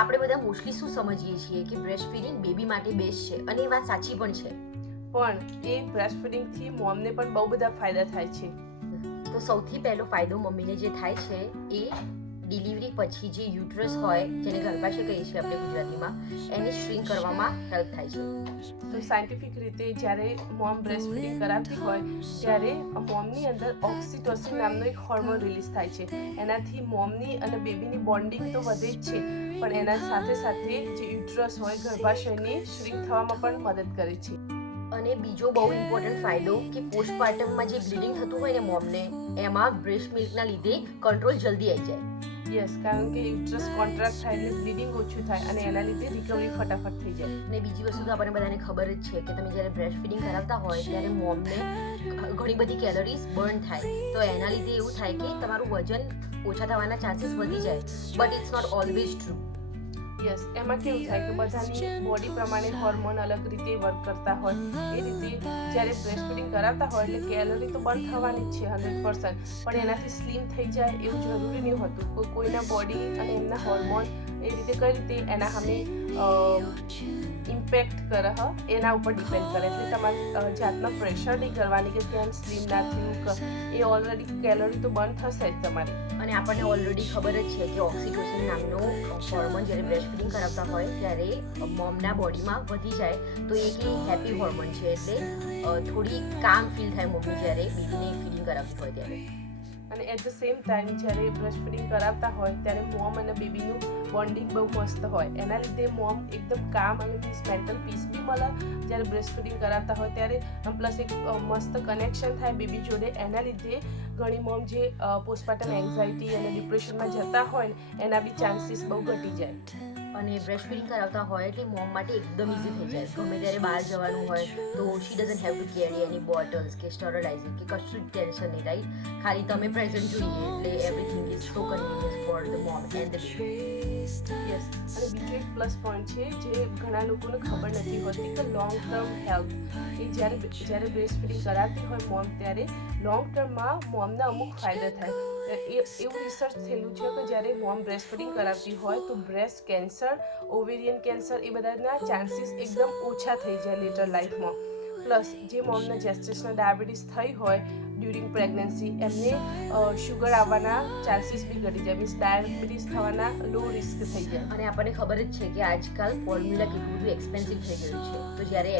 આપણે બધા મોસ્ટલી શું સમજીએ છીએ કે બ્રેસ્ટ ફીડિંગ બેબી માટે બેસ્ટ છે, અને એ વાત સાચી પણ છે. પણ એ બ્રેસ્ટ ફીડિંગથી મોમને પણ બહુ બધા ફાયદા થાય છે. તો સૌથી પહેલો ફાયદો મમ્મીને જે થાય છે એ ડિલિવરી પછી જે યુટ્રસ હોય, જેને ગર્ભાશય કહીએ છીએ આપણે ગુજરાતીમાં, એને શ્રિંક કરવામાં હેલ્પ થાય છે. તો સાયન્ટિફિક રીતે જ્યારે મોમ બ્રેસ્ટ ફીડિંગ કરાવતી હોય ત્યારે મોમની અંદર ઓક્સિટોસિન નામનો એક હોર્મોન રિલીઝ થાય છે. એનાથી મોમની અને બેબીની બોન્ડિંગ તો વધે જ છે, પણ એના સાથે સાથે જે યુટ્રસ હોય ગર્ભાશયની શ્રિંક થવામાં પણ મદદ કરે છે. અને બીજો બહુ ઇમ્પોર્ટન્ટ ફાયદો કે પોસ્ટપાર્ટમમાં જે બ્લીડિંગ થતું હોય ને મોમને, એમાં બ્રેસ્ટ મિલ્કના લીધે કંટ્રોલ જલ્દી આવી જાય. યસ, કારણ કે યુટ્રસ કોન્ટ્રાક્ટ થાય એટલે બ્લીડિંગ ઓછું થાય અને એના લીધે રિકવરી ફટાફટ થઈ જાય. અને બીજી વસ્તુ તો આપણને બધાને ખબર જ છે કે તમે જ્યારે બ્રેસ્ટ ફીડિંગ કરાવતા હોય ત્યારે મોમને ઘણી બધી કેલરીઝ બર્ન થાય, તો એના લીધે એવું થાય કે તમારું વજન ઓછા થવાના ચાન્સીસ વધી જાય, but it's not always true. Yes, એમાં કેવું થાય કે બધાની બોડી પ્રમાણે હોર્મોન અલગ રીતે વર્ક કરતા હોય, એ રીતે જ્યારે બ્રેસ્ટ ફીડિંગ કરાવતા હોય એટલે કેલરી તો બર્ન થવાની જ છે 100%, પણ એનાથી સ્લિમ થઈ જાય એવું જરૂરી નહીં હોતું. કોઈના બોડી અને એમના હોર્મોન એ રીતે કઈ રીતે એના સામે ઇમ્પેક્ટ કરે એના ઉપર ડિપેન્ડ કરે. એટલે તમારે જાતના પ્રેશર નહીં કરવાની કે કેમ સ્લિમ ના થયું, એ ઓલરેડી કેલરી તો બર્ન થશે જ તમારી. અને આપણને ઓલરેડી ખબર જ છે કે ઓક્સિટોસિન નામનો હોર્મોન જ્યારે બ્રેસ્ટ ફીડિંગ કરાવતા હોય ત્યારે મોમના બોડીમાં વધી જાય, તો એ કે હેપી હોર્મોન છે, એટલે થોડી કામ ફીલ થાય મમ્મી જ્યારે બેબીને ફીડિંગ કરાવતી હોય ત્યારે. અને એટ ધ સેમ ટાઈમ જ્યારે બ્રેસ્ટ ફીડિંગ કરાવતા હોય ત્યારે મોમ અને બેબીનું બોન્ડિંગ બહુ મસ્ત હોય, એના લીધે મોમ એકદમ કામ અને મેન્ટલ પીસ બી મળે જ્યારે બ્રેસ્ટ ફીડિંગ કરાવતા હોય ત્યારે. પ્લસ એક મસ્ત કનેક્શન થાય બેબી જોડે. એના લીધે ઘણી મોમ જે પોસ્ટપાર્ટમ એન્ઝાઇટી અને ડિપ્રેશનમાં જતા હોય ને એના બી ચાન્સીસ બહુ ઘટી જાય. અને બ્રેસ્ટ ફીડિંગ કરાવતા હોય એટલે મોમ માટે એકદમ ઇઝી થઈ જાય. ગમે ત્યારે બહાર જવાનું હોય તો she doesn't have to carry any bottles કે સ્ટરલાઇઝર કે કશું જ ટેન્શન નહીં, રાઈટ? ખાલી તમે પ્રેઝન્ટ જોઈએ એટલે everything is so convenient for the mom and the baby. Yes, અને બીજો એક પ્લસ પોઈન્ટ છે જે ઘણા લોકોને ખબર નથી હોતી કે લોંગ ટર્મ હેલ્થ. એ જ્યારે બ્રેસ્ટ ફીડિંગ કરાવતી હોય મોમ ત્યારે લોંગ ટર્મમાં મોમના અમુક ફાયદા થાય. એવું રિસર્ચ થયેલું છે કે જ્યારે મોમ બ્રેસ્ટ ફીડિંગ કરાવતી હોય તો બ્રેસ્ટ કેન્સર, ઓવેરિયન કેન્સર એ બધાના ચાન્સીસ એકદમ ઓછા થઈ જાય લેટર લાઈફમાં. પ્લસ જે મોમને જેસ્ટેશનલ ડાયાબિટીસ થઈ હોય ડ્યુરિંગ પ્રેગ્નન્સી, એમને શુગર આવવાના ચાન્સીસ બી ઘટી જાય, મીન્સ ડાયાબિટીસ થવાના લો રિસ્ક થઈ જાય. અને આપણને ખબર જ છે કે આજકાલ ફોર્મ્યુલા કેટલું બધું એક્સપેન્સિવ થઈ ગયું છે, તો જ્યારે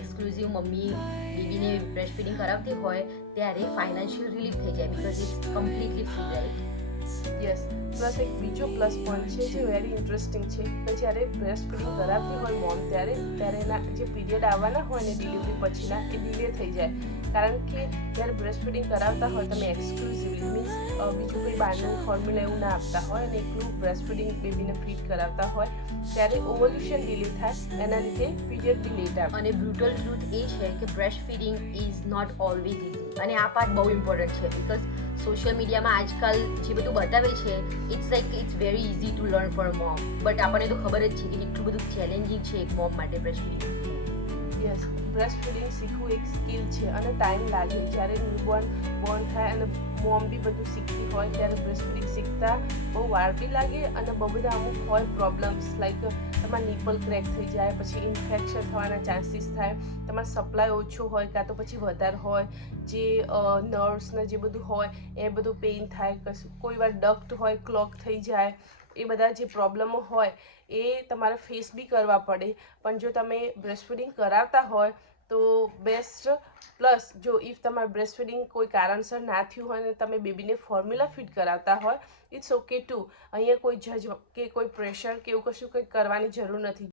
એક્સક્લુઝિવ મમ્મી બેબીને બ્રેસ્ટ ફીડિંગ કરાવતી હોય ત્યારે ફાઇનાન્શિયલ રિલીફ થઈ જાય, because it's completely free, right? Yes, plus એક બીજો પ્લસ પોઈન્ટ છે જે વેરી ઇન્ટરેસ્ટિંગ છે કે જ્યારે બ્રેસ્ટ ફીડિંગ કરાવતી હોય મોમ ત્યારે એના જે પીરિયડ આવવાના હોય ને ડિલિવરી પછીના એ ડિલે થઈ જાય. કારણ કે જ્યારે બ્રેસ્ટ ફીડિંગ કરાવતા હોય તમે એક્સક્લુઝિવલી, મીન્સ બીજું કોઈ બહારનું ફોર્મ્યુલા એવું ના આપતા હોય અને એકલું બ્રેસ્ટ ફીડિંગ બેબીને ફીડ કરાવતા હોય ત્યારે ઓવલ્યુશન ડિલે થાય, એના લીધે પીરિયડ બી લેટ આવે. અને બ્રુટલ ટ્રુથ એ છે કે breast feeding is not always easy. અને આ પાર્ટ બહુ ઇમ્પોર્ટન્ટ છે, બિકોઝ સોશિયલ મીડિયામાં આજકાલ જે બધું બતાવે છે it's very easy to learn for mom, but આપણને તો ખબર જ છે કે એટલું બધું ચેલેન્જિંગ છે એક મોમ માટે breast feeding. Yes, breast feeding શીખવું એક સ્કિલ છે અને ટાઈમ લાગે. જ્યારે ન્યૂબોર્ન બોર્ન થાય અને મોમ બી બધું શીખતી હોય ત્યારે બ્રેસ્ટ ફીડિંગ શીખતા બહુ વાર બી લાગે અને બહુ બધા અમુક હોય પ્રોબ્લેમ્સ, લાઈક તમારા નિપલ ક્રેક થઈ જાય, પછી ઇન્ફેક્શન થવાના ચાન્સીસ થાય, તમારો સપ્લાય ઓછો હોય કાં તો પછી વધારે હોય, જે નર્વ્સને જે બધું હોય એ બધું પેઇન થાય, કોઈ વાર ડક્ટ હોય ક્લોગ થઈ જાય, એ બધા જે પ્રોબ્લેમો હોય એ તમારે ફેસ બી કરવા પડે. પણ જો તમે બ્રેસ્ટ ફીડિંગ કરાવતા હોય તો બેસ્ટ. પ્લસ જો ઇફ તમારે બ્રેસ્ટ ફીડિંગ કોઈ કારણસર ના થયું હોય ને તમે બેબીને ફોર્મ્યુલા ફીડ કરાવતા હોય, ઇટ્સ ઓકે ટુ. અહીંયા કોઈ જજ કે કોઈ પ્રેશર કે એવું કશું કંઈ કરવાની જરૂર નથી.